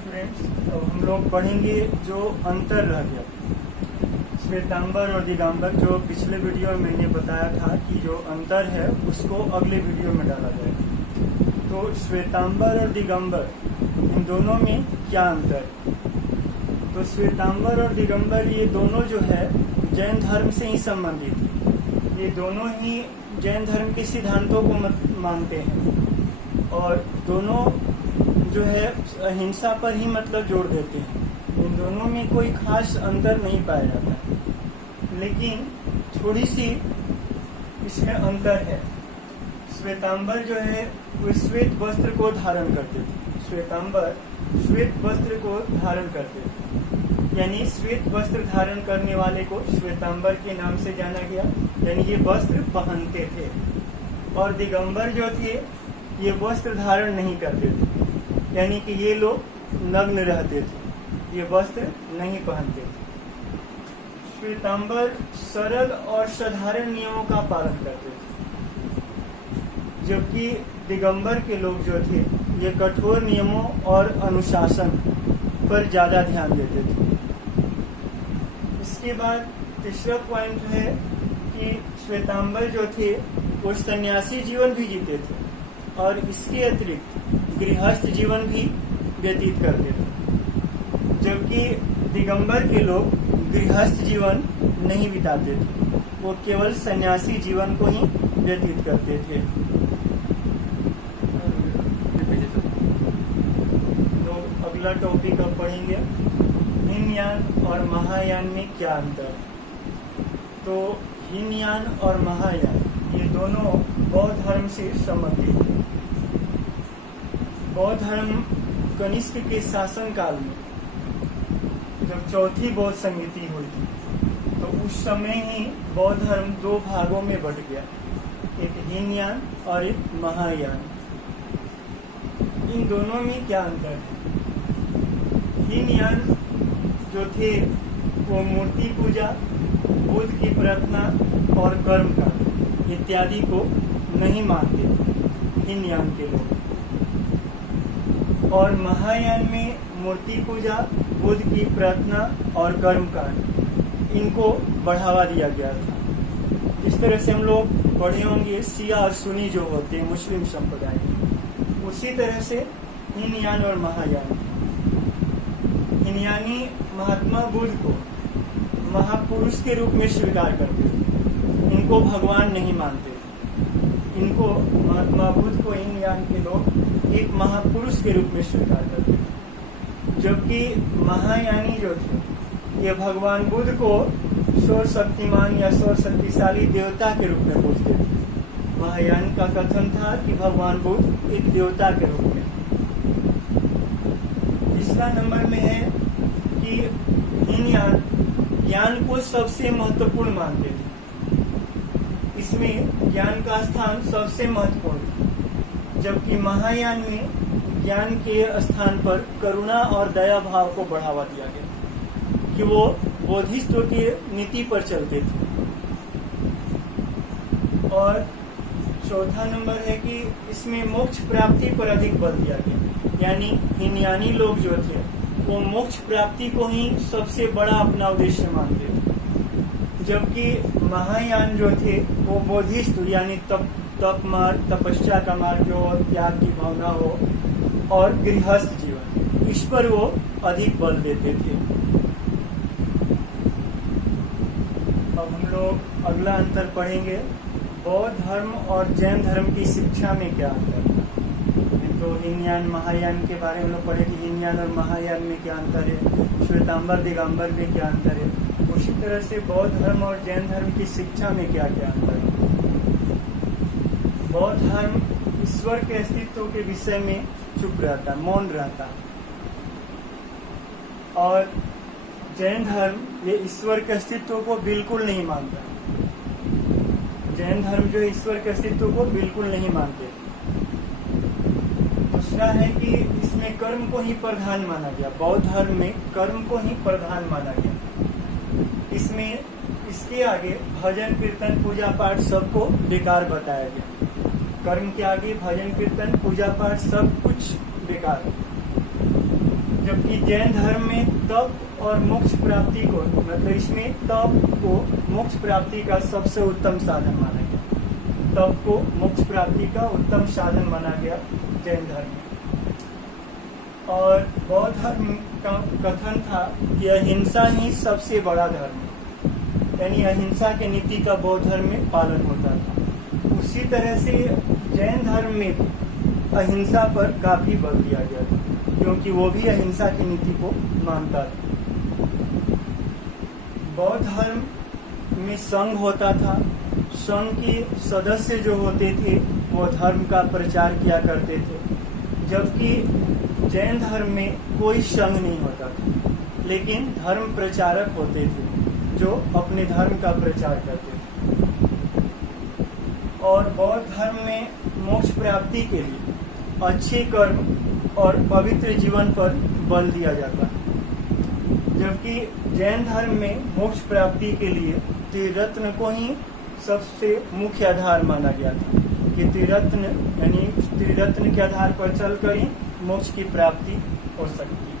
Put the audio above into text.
Students, अब हम लोग पढ़ेंगे जो अंतर रह गया श्वेतांबर और दिगंबर। जो पिछले वीडियो में मैंने बताया था कि जो अंतर है उसको अगले वीडियो में डाला जाएगा। तो श्वेतांबर और दिगंबर, इन दोनों में क्या अंतर है? तो श्वेतांबर और दिगंबर ये दोनों जो है जैन धर्म से ही संबंधित है। ये दोनों ही जैन धर्म के सिद्धांतों को मानते हैं और दोनों जो है अहिंसा पर ही मतलब जोड़ देते हैं। इन दोनों में कोई खास अंतर नहीं पाया जाता, लेकिन थोड़ी सी इसमें अंतर है। श्वेतांबर जो है वो श्वेत वस्त्र को धारण करते थे। श्वेतांबर श्वेत वस्त्र को धारण करते थे, यानी श्वेत वस्त्र धारण करने वाले को श्वेतांबर के नाम से जाना गया, यानी ये वस्त्र पहनते थे। और दिगंबर जो थे ये वस्त्र धारण नहीं करते थे, यानी कि ये लोग नग्न रहते थे, ये वस्त्र नहीं पहनते थे। श्वेतांबर सरल और साधारण नियमों का पालन करते थे, जबकि दिगंबर के लोग जो थे ये कठोर नियमों और अनुशासन पर ज्यादा ध्यान देते थे। इसके बाद तीसरा पॉइंट है कि श्वेतांबर जो थे वो सन्यासी जीवन भी जीते थे और इसके अतिरिक्त गृहस्थ जीवन भी व्यतीत करते थे, जबकि दिगंबर के लोग गृहस्थ जीवन नहीं बिताते थे, वो केवल सन्यासी जीवन को ही व्यतीत करते थे। तो अगला टॉपिक अब पढ़ेंगे हीनयान और महायान में क्या अंतर है। तो हीनयान और महायान ये दोनों बौद्ध धर्म से संबंधित है। बौद्ध धर्म कनिष्क के शासन काल में जब चौथी बौद्ध संगति हुई थी, तो उस समय ही बौद्ध धर्म दो भागों में बट गया, एक हीनयान और एक महायान। इन दोनों में क्या अंतर है? हीनयान जो थे वो मूर्ति पूजा, बुद्ध की प्रार्थना और कर्मकांड इत्यादि को नहीं मानते थे हीनयान के लोग। और महायान में मूर्ति पूजा, बुद्ध की प्रार्थना और कर्मकांड इनको बढ़ावा दिया गया था। इस तरह से हम लोग पढ़े होंगे शिया और सुन्नी जो होते हैं मुस्लिम संप्रदाय में, उसी तरह से हीनयान और महायान। हीनयानी महात्मा बुद्ध को महापुरुष के रूप में स्वीकार करते थे, इनको भगवान नहीं मानते थे। इनको महात्मा बुद्ध को हीनयान के लोग एक महापुरुष के रूप में स्वीकार करते थे, जबकि महायानी जो थे ये भगवान बुद्ध को सर्वशक्तिमान या सर्वशक्तिशाली देवता के रूप में पूजते थे। महायान का कथन था कि भगवान बुद्ध एक देवता के रूप में। तीसरा नंबर में है कि हीनयान ज्ञान को सबसे महत्वपूर्ण मानते थे, इसमें ज्ञान का स्थान सबसे महत्वपूर्ण था, जबकि महायान में ज्ञान के स्थान पर करुणा और दया भाव को बढ़ावा दिया गया कि वो बोधिसत्व की नीति पर चलते थे। और चौथा नंबर है कि इसमें मोक्ष प्राप्ति पर अधिक बल दिया गया, यानी हीनयानी लोग जो थे वो मोक्ष प्राप्ति को ही सबसे बड़ा अपना उद्देश्य मानते थे, जबकि महायान जो थे वो बोधिसत्व यानी तप मार्ग, तपस्या का मार्ग जो त्याग की भावना हो और गृहस्थ जीवन, इस पर वो अधिक बल देते थे। अब हम लोग अगला अंतर पढ़ेंगे बौद्ध धर्म और जैन धर्म की शिक्षा में क्या अंतर है। तो हीनयान महायान के बारे में लोग पढ़े कि हीनयान और महायान में क्या अंतर है, श्वेतांबर दिगंबर में क्या अंतर है। उसी तरह से बौद्ध धर्म और जैन धर्म की शिक्षा में क्या क्या अंतर है। बौद्ध धर्म ईश्वर के अस्तित्व के विषय में चुप रहता, मौन रहता, और जैन धर्म ये ईश्वर के अस्तित्व को बिल्कुल नहीं मानता। जैन धर्म जो ईश्वर के अस्तित्व को बिल्कुल नहीं मानते। दूसरा है कि इसमें कर्म को ही प्रधान माना गया, बौद्ध धर्म में कर्म को ही प्रधान माना गया। इसमें इसके आगे भजन कीर्तन पूजा पाठ सबको बेकार बताया गया। कर्म के आगे भजन कीर्तन पूजा पाठ सब कुछ बेकार है। जबकि जैन धर्म में तप और मोक्ष प्राप्ति को, मतलब इसमें तप को मोक्ष प्राप्ति का सबसे उत्तम साधन माना गया। तप को मोक्ष प्राप्ति का उत्तम साधन माना गया जैन धर्म में। और बौद्ध धर्म का कथन था कि अहिंसा ही सबसे बड़ा धर्म है, यानी अहिंसा के नीति का बौद्ध धर्म में पालन होता था। उसी तरह से जैन धर्म में अहिंसा पर काफी बल दिया गया था, क्योंकि वो भी अहिंसा की नीति को मानता था। बौद्ध धर्म में संघ होता था। संघ के सदस्य जो होते थे वो धर्म का प्रचार किया करते थे, जबकि जैन धर्म में कोई संघ नहीं होता था, लेकिन धर्म प्रचारक होते थे जो अपने धर्म का प्रचार करते थे। और बौद्ध धर्म में मोक्ष प्राप्ति के लिए अच्छे कर्म और पवित्र जीवन पर बल दिया जाता है, जबकि जैन धर्म में मोक्ष प्राप्ति के लिए त्रिरत्न को ही सबसे मुख्य आधार माना गया था कि त्रिरत्न, यानी त्रिरत्न के आधार पर चलकर ही मोक्ष की प्राप्ति हो सकती है।